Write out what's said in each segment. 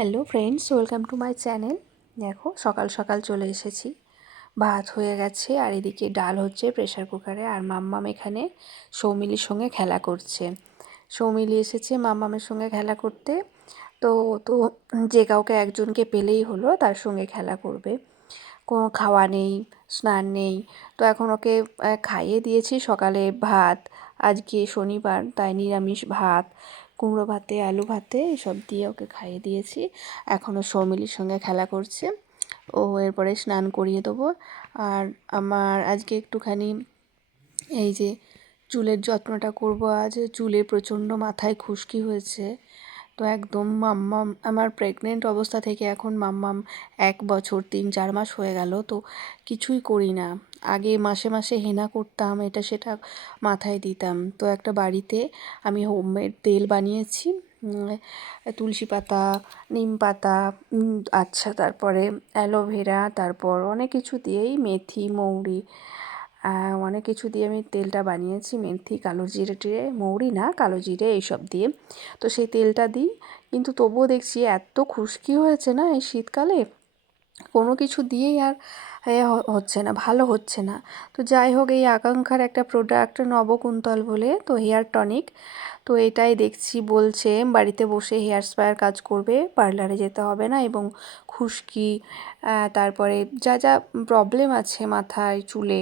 Hello friends, welcome to my channel. দেখো সকাল সকাল চলে এসেছি, ভাত হয়ে গেছে আর এদিকে ডাল হচ্ছে প্রেশার কুকারে। আর মাম্মাম এখানে সৌমিলির সঙ্গে খেলা করছে। সৌমিলি এসেছে মাম্মামের সঙ্গে খেলা করতে। তো তো যে কাউকে একজনকে পেলেই হলো, তার সঙ্গে খেলা করবে। কোনো খাওয়া নেই, স্নান নেই। তো এখন ওকে খাইয়ে দিয়েছি সকালে ভাত। আজকে শনিবার তাই নিরামিষ ভাত, কুমড়ো ভাতে, আলু ভাতে এসব দিয়ে ওকে খাইয়ে দিয়েছি। এখনও সৌমিলির সঙ্গে খেলা করছে। ও এরপরে স্নান করিয়ে দেবো। আর আমার আজকে একটুখানি এই যে চুলের যত্নটা করব। আজ চুলে প্রচণ্ড মাথায় খুশকি হয়েছে। তো একদম মাম্মাম আমার প্রেগনেন্ট অবস্থা থেকে এখন মাম্মাম 1 বছর 3-4 মাস হয়ে গেল, তো কিছুই করি না। আগে মাসে মাসে হেনা করতাম, এটা সেটা মাথায় দিতাম। তো একটা বাড়িতে আমি হোমমেড তেল বানিয়েছি, তুলসী পাতা, নিম পাতা, আচ্ছা, তারপরে অ্যালোভেরা, তারপর অনেক কিছু দিয়েই, মেথি, মৌরি, অনেক কিছু দিয়ে আমি তেলটা বানিয়েছি। মেথি, কালো জিরে টিরে, মৌরি না, কালো জিরে এইসব দিয়ে। তো সেই তেলটা দিই, কিন্তু তবুও দেখছি এত খুশকি হয়েছে না এই শীতকালে, কোনো কিছু দিয়েই আর হচ্ছে না, ভালো হচ্ছে না। তো যাই হোক, এই আকাঙ্ক্ষার একটা প্রোডাক্ট নবকুন্তল বলে, তো হেয়ার টনিক। তো এটাই দেখছি বলছে বাড়িতে বসে হেয়ার স্পার কাজ করবে, পার্লারে যেতে হবে না, এবং খুশকি, তারপরে যা যা প্রবলেম আছে মাথায় চুলে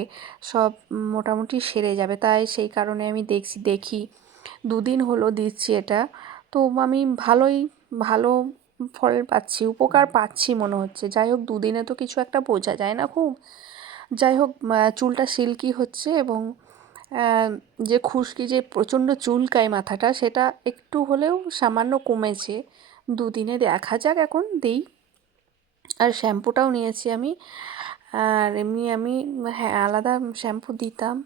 সব মোটামুটি সেরে যাবে। তাই সেই কারণে আমি দেখি 2 দিন হলো দিচ্ছি এটা। তো আমি ভালো ফল পাচ্ছি, উপকার পাচ্ছি মনে হচ্ছে। যাই হোক, 2 দিনে তো কিছু একটা বোঝা যায় না খুব। যাই হোক, চুলটা সিল্কি হচ্ছে, এবং যে খুশকি, যে প্রচণ্ড চুলকায় মাথাটা, সেটা একটু হলেও সামান্য কমেছে 2 দিনে। দেখা যাক এখন দিই। আর শ্যাম্পুটাও নিয়েছি আমি। আর এমনি আমি, হ্যাঁ, আলাদা শ্যাম্পু দিতাম,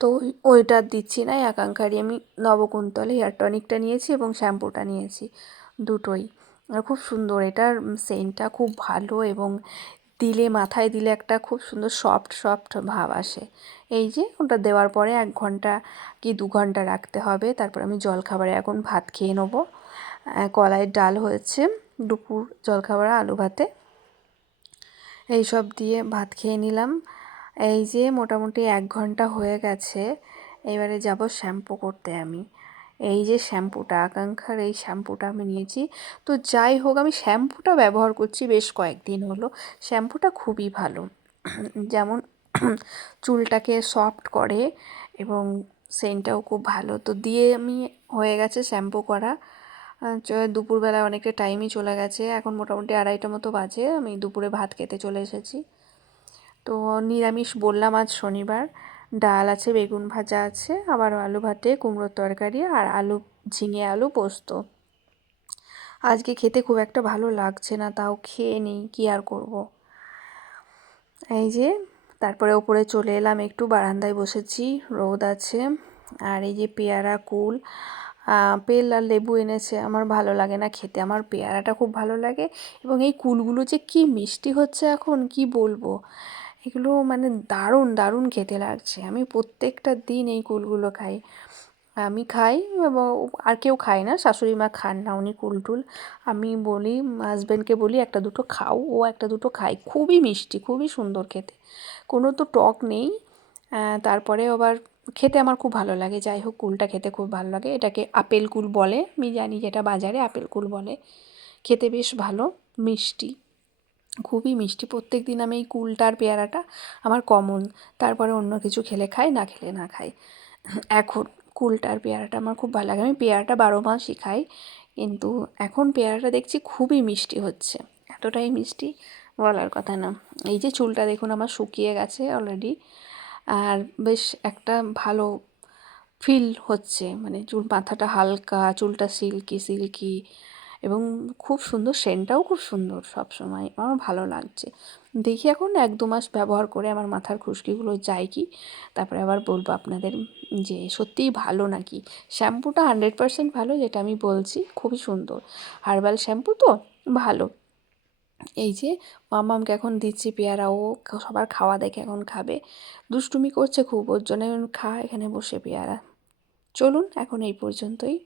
তো ওইটা দিচ্ছি না। এই আকাঙ্ক্ষারই আমি নবকুন্তল হেয়ার টনিকটা নিয়েছি এবং শ্যাম্পুটা নিয়েছি, দুটোই। আর খুব সুন্দর, এটার সেন্টটা খুব ভালো, এবং মাথায় দিলে একটা খুব সুন্দর সফট সফট ভাব আসে। এই যে ওটা দেওয়ার পরে 1 ঘন্টা কি 2 ঘন্টা রাখতে হবে। তারপর আমি জলখাবারে এখন ভাত খেয়ে নেবো। কলাইয়ের ডাল হয়েছে, দুপুর জলখাবারে আলু ভাতে এই সব দিয়ে ভাত খেয়ে নিলাম। এই যে মোটামুটি 1 ঘন্টা হয়ে গেছে। এবারে যাব শ্যাম্পু করতে আমি। এই যে শ্যাম্পুটা, আকাঙ্ক্ষার এই শ্যাম্পুটা আমি নিয়েছি। তো যাই হোক, আমি শ্যাম্পুটা ব্যবহার করছি বেশ কয়েকদিন হলো। শ্যাম্পুটা খুবই ভালো, যেমন চুলটাকে সফট করে, এবং সেন্টটাও খুব ভালো। তো দিয়ে আমি হয়ে গেছে শ্যাম্পু করা। দুপুরবেলা অনেকটা টাইমই চলে গেছে, এখন মোটামুটি 2:30 মতো বাজে। আমি দুপুরে ভাত খেতে চলে এসেছি। তো নিরামিষ বললাম, আজ শনিবার। ডাল আছে, বেগুন ভাজা আছে, আবার আলু ভাতে, কুমড়োর তরকারি, আর ঝিঙে আলু পোস্ত। আজকে খেতে খুব একটা ভালো লাগছে না, তাও খেয়ে নিই, কী আর করব। এই যে তারপরে ওপরে চলে এলাম, একটু বারান্দায় বসেছি, রোদ আছে। আর এই যে পেয়ারা, কুল, আপেল আর লেবু এনেছে। আমার ভালো লাগে না খেতে, আমার পেয়ারাটা খুব ভালো লাগে। এবং এই কুলগুলো যে কী মিষ্টি হচ্ছে এখন, কি বলবো। এগুলো মানে দারুণ দারুণ খেতে লাগছে। আমি প্রত্যেকটা দিন এই কুলগুলো খাই। আমি খাই, এবং আর কেউ খায় না, শাশুড়ি মা খান না উনি কুল টুল। আমি বলি, হাজব্যান্ডকে বলি একটা দুটো খাও, ও একটা দুটো খায়। খুবই মিষ্টি, খুবই সুন্দর খেতে, কোনো তো টক নেই। তারপরে আবার খেতে আমার খুব ভালো লাগে। যাই হোক, কুলটা খেতে খুব ভালো লাগে। এটাকে আপেল কুল বলে, আমি জানি, যেটা বাজারে আপেল কুল বলে। খেতে বেশ ভালো, মিষ্টি, খুবই মিষ্টি। প্রত্যেক দিন আমি এই কুলটা আর পেয়ারাটা আমার কমন। তারপরে অন্য কিছু খেলে খাই, না খেলে না খাই। এখন কুলটা আর পেয়ারাটা আমার খুব ভালো লাগে। আমি পেয়ারাটা 12 মাসই খাই, কিন্তু এখন পেয়ারাটা দেখছি খুবই মিষ্টি হচ্ছে, এতটাই মিষ্টি বলার কথা না। এই যে চুলটা দেখুন আমার শুকিয়ে গেছে অলরেডি, আর বেশ একটা ভালো ফিল হচ্ছে, মানে মাথাটা হালকা, চুলটা সিল্কি সিল্কি, এবং খুব সুন্দর, সেন্টটাও খুব সুন্দর। সব সময় আমার ভালো লাগছে। দেখি এখন 1-2 মাস ব্যবহার করে আমার মাথার খুশকিগুলো যায় কি, তারপরে আবার বলবো আপনাদের যে সত্যিই ভালো নাকি। শ্যাম্পুটা 100% ভালো, যেটা আমি বলছি, খুবই সুন্দর হার্বাল শ্যাম্পু, তো ভালো। এই যে মাম্মামকে এখন দিচ্ছি পেয়ারা, ও সবার খাওয়া দেখে এখন খাবে। দুষ্টুমি করছে খুব, ওর জন্য খা এখানে বসে পেয়ারা। চলুন এখন এই পর্যন্তই।